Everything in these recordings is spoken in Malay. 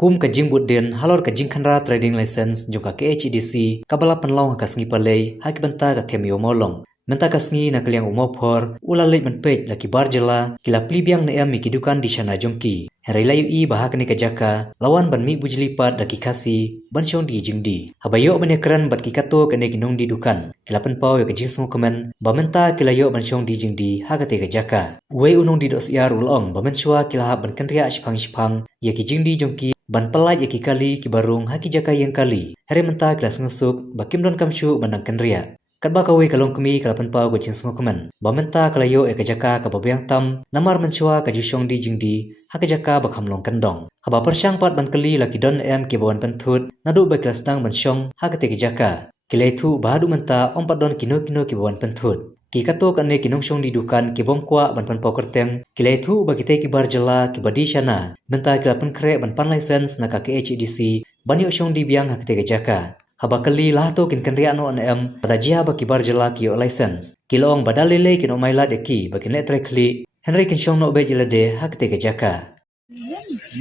kum kajing budin halor kajing khanra trading license jongka KHEDC kabala panlong kasngi palei hak benta ka themio molong menta kasngi na kliang umophor ulalei menpej laki barjela kila plibiang ne am mikidukan di sana jongki herelai i bahak ni kajaka lawan banmi bujli pat daki khasi banchong di jingdi habayo menekran bat kikato kene kinong di dukan kila penpau yo kajing sung komen bamenta kila yo banchong di jingdi hakate kajaka we unong di dos yar ulong bamenchua kila ha ban kanria shphang ye kijingdi jongki ban pelai eki kali kibarung haki jaka yang kali hari menta kelas ngusuk bakim don kamshu banang kenria katba kawe kalong kemi kalapan pau gocin smokeman bamenta kalayo eka jaka kababyang tam namar menchua kajushong di jingdi haki jaka bakhamlong kendong haba persyang pat ban kali laki don em kibawan penthut nadu baklas tang mensyong hakate jaka kiletu bahadu menta ompat don kino kibawan penthut ki kato kane kinongshong di dukan kibong kwa ban pan pokerteng kiletu bagite kibar jela kibadi shana menta kilapan kre ban pan license na KHEDC bani oshong di biang hakte jaka haba kali lahto kin kanria no am pada jia ba kibar jela ki license kilong badalele kino maila deki bakin letre kli Henry kinshong no be jela de hakte jaka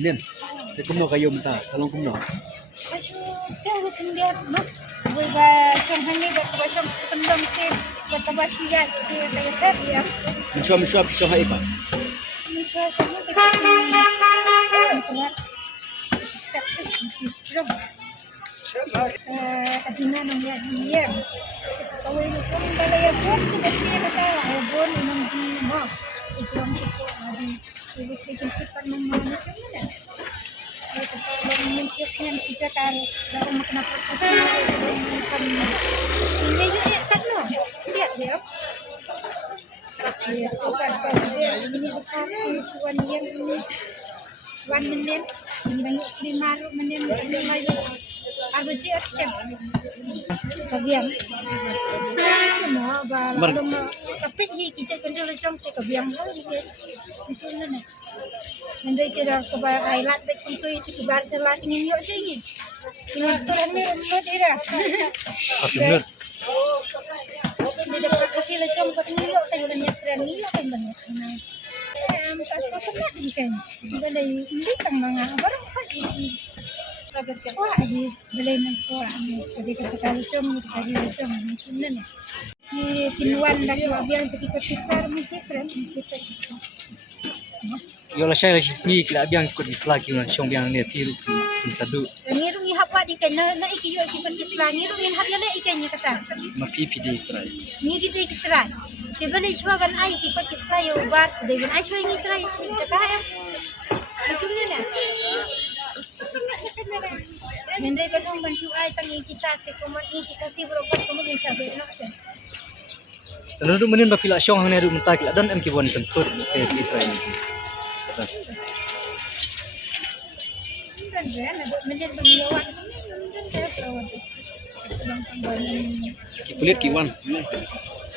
nen te kumo kayo menta kalong kumo asu tahu tindiar no buat shanghani buat sham pendam ke buat siat ke letter ya misho hai pa miswa sama ke adina nang ya dia tahu ini pun balai pun kita masalah pun nang di mo si tuang di bikin cepat nang mana kalau menciptakan sejak dalam makna profesi ini juga kan no lihat dia ini suan yang ini 1 million ini 5 million lagi aku cek step kabiang tapi kita kontrol jom kabiang itu nih Nanti kita kebar highlight baik untuk itu kebar jelas ini yuk sini. Ini tuan ni dia. bener Di dekat kasih lecom kat ni yuk tengok banyak tren ni lah banyak. Pas apa nak ikan? Balai ini tang manga barang pagi. Bagus ke? Wah ini balai nak kuah ni. Jadi kita lecom tadi lecom ni ni. Di pinuan dah kuah biang ketika besar mesti tren mesti tren. yo la shay la sni kila biang ko di slagi non shong biang ne piru in sadu Ngirung ihapa di kan na ikiyo ikipan kisla ngirung in harya na ikanya kata. ma PPD try Ni di kitrai. Tiba ni shwa ban ai ikipan kisla yo bat de ban ai shwa ni try shwa cakaya. Itu ni na. Nende kan om ban shwa ai tangi kita te komat ni kasih berobat kemudian sabe nak sen. lalu menin ba pila shong hang ne du menta kila dan em ki bon pentut se pi try ni Kan ben ada menjen pembawa ki kulit ki wan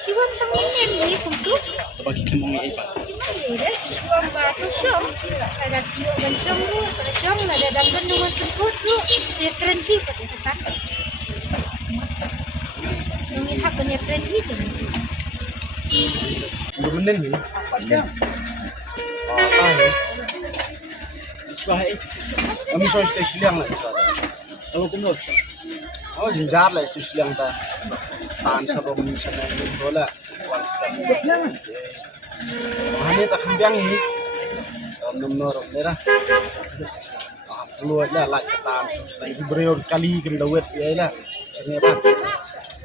Iwan tangan ni kumtu. tabaki kemong ai pa Ada Islam batu syom, ada tio dan syom tu, syom ada dalam dengan temput tu, sekeren ki pada tetap. Mungkin hak punya trend ni kan. menen ni panjang Swahili. Kami so station liang lah. Kalau kuno Oh jinjar lah station liang ta. Tan sabong sa bola. One step. Mahani ta kambiang ni. Nomor merah. Keluar lah like tan. Lagi berior kali kem dawet ya lah. Sini apa?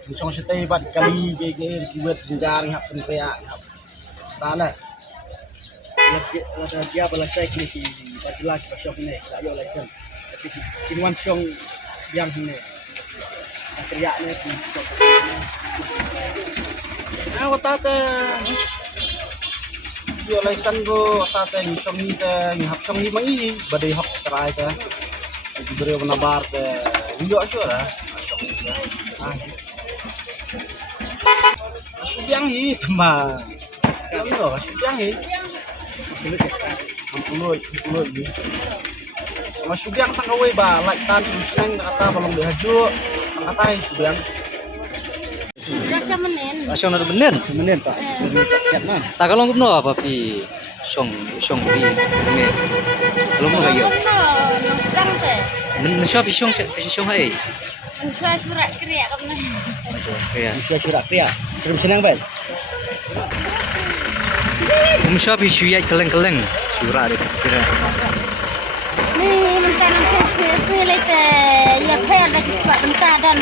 Musong setay bat kali ke kiwet jinjar ngap penpea. Tala. ada dia bala saya ni ki bajla ki pasok ni la yo license kasi kinwan syong biang ni kriya ni ki Tata yo license go tata ni song ni ta ni hap song ni mai badai hap try ta di beri warna bar ta yo asura song ni Subyang hi sama yo subyang hi Ampuluh ni mas subyang tang away ba like tan senang kata balong dihaju kata subyang Rasa menen. asyong na menen pak tak kalong kuno apa pi Song di ni. Belum mau kayo. Nang teh. Mensyop song hai. Saya surat kriya kamu. Ya. Sia surat pria. Serem senang ben. Mensyop isu ya keleng-keleng. Surah dia kira. Ni mentang nilai teh ya pel lagi sebab bentar dan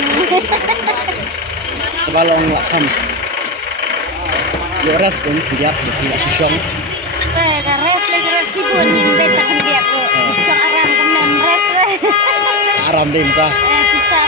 Balong lakam. Yo ras dan tidak tidak sisong. res lagi resibun ni beta kan dia ko. Cang aram kemen res. Aram din sa. Bisa